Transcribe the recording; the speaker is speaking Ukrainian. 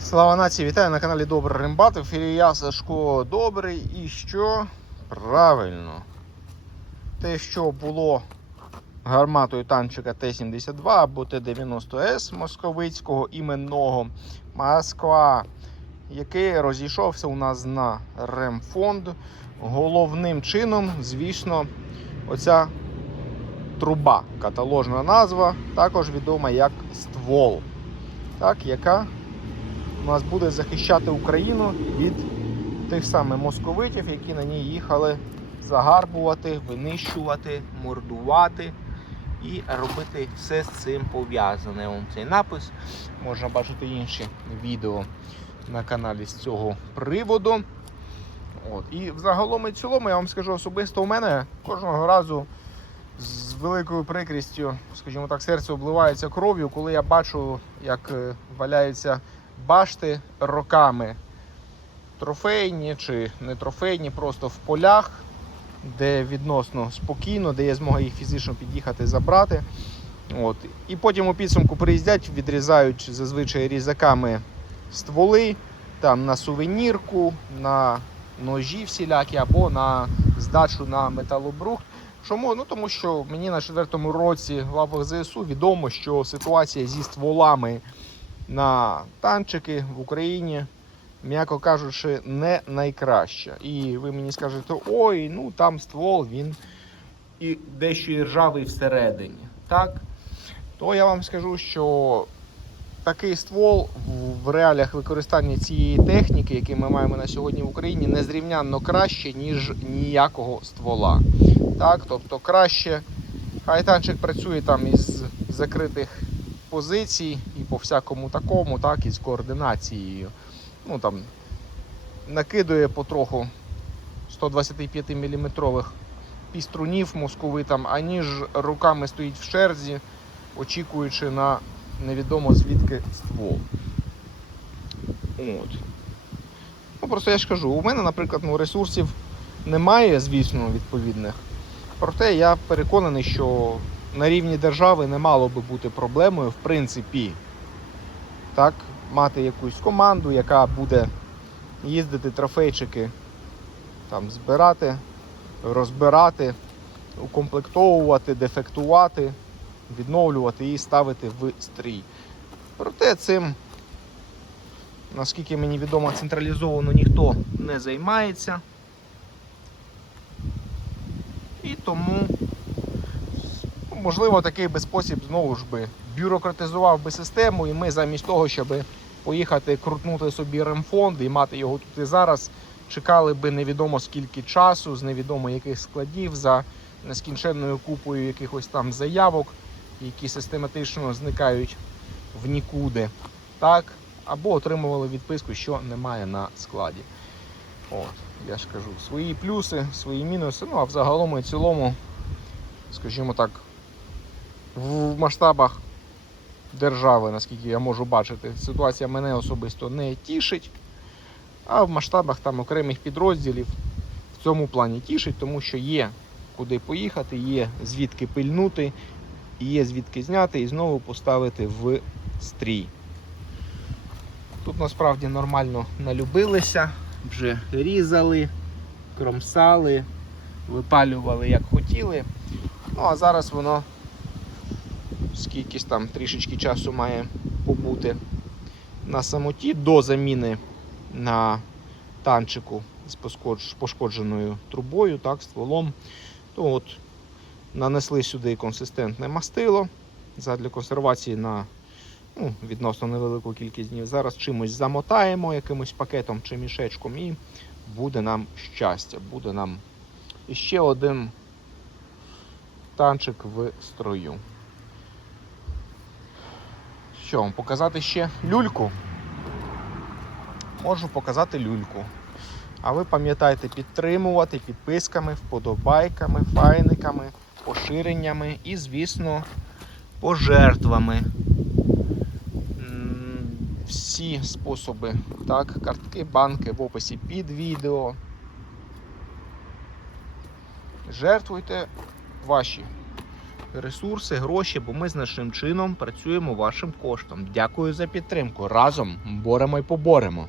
Слава нації, вітаю на каналі Добрий Римбат. В ефірі я Сашко Добрий. І що? Правильно. Те, що було гарматою танчика Т-72 або Т-90С московицького іменного Москва, який розійшовся у нас на ремфонд. Головним чином, звісно, оця труба, каталожна назва, також відома як ствол, так, яка нас буде захищати Україну від тих самих московитів, які на ній їхали загарбувати, винищувати, мордувати і робити все з цим пов'язане. Вон цей напис. Можна бачити інші відео на каналі з цього приводу. От. І взагалом і цілому я вам скажу особисто у мене кожного разу з великою прикрістю, скажімо так, серце обливається кров'ю, коли я бачу, як е, валяються башти роками трофейні чи не трофейні, просто в полях, де відносно спокійно, де є змога їх фізично під'їхати забрати. От. І потім у підсумку приїздять, відрізають зазвичай різаками стволи там, на сувенірку, на ножі всілякі або на здачу на металобрухт. Чому? Ну тому що мені на четвертому році в лавах ЗСУ відомо, що ситуація зі стволами на танчики в Україні, м'яко кажучи, не найкраща. І ви мені скажете, ой, ну там ствол, він і дещо ржавий всередині. Так? То я вам скажу, що такий ствол в- реаліях використання цієї техніки, який ми маємо на сьогодні в Україні, незрівнянно краще, ніж ніякого ствола. Так, тобто краще, хай танчик працює там із закритих позицій і по всякому такому, так, і з координацією. Ну там накидує потроху 125 мм піструнів московитам, аніж руками стоїть в черзі, очікуючи на невідомо звідки ствол. От. Ну, просто я ж кажу, у мене, наприклад, ну, ресурсів немає, звісно, відповідних. Проте я переконаний, що на рівні держави не мало би бути проблемою, в принципі, так, мати якусь команду, яка буде їздити трофейчики, там, збирати, розбирати, укомплектовувати, дефектувати, відновлювати і ставити в стрій. Проте цим, наскільки мені відомо, централізовано ніхто не займається. І тому можливо, такий би спосіб знову ж би бюрократизував би систему, і ми замість того, щоб поїхати крутнути собі ремфонд і мати його тут і зараз, чекали би невідомо скільки часу, з невідомо яких складів, за нескінченною купою якихось там заявок, які систематично зникають в нікуди. Так? Або отримували відписку, що немає на складі. От, я ж кажу, свої плюси, свої мінуси. Ну а взагалом і цілому, скажімо так, в масштабах держави, наскільки я можу бачити, ситуація мене особисто не тішить. А в масштабах там окремих підрозділів в цьому плані тішить, тому що є куди поїхати, є звідки пильнути, є звідки зняти і знову поставити в стрій. Тут насправді нормально налюбилися, вже різали, кромсали, випалювали як хотіли. Ну а зараз воно скільки там трішечки часу має побути на самоті до заміни на танчику з пошкодженою трубою, так, стволом. То от нанесли сюди консистентне мастило задля консервації на ну, відносно невелику кількість днів. Зараз чимось замотаємо якимось пакетом чи мішечком і буде нам щастя, буде нам іще один танчик в строю. Що, вам показати ще люльку? Можу показати люльку. А ви пам'ятайте підтримувати підписками, вподобайками, файниками, поширеннями і, звісно, пожертвами. Всі способи, так, картки, банки в описі під відео. Жертвуйте ваші ресурси, гроші, бо ми значним чином працюємо вашим коштом. Дякую за підтримку. Разом боремо і поборемо.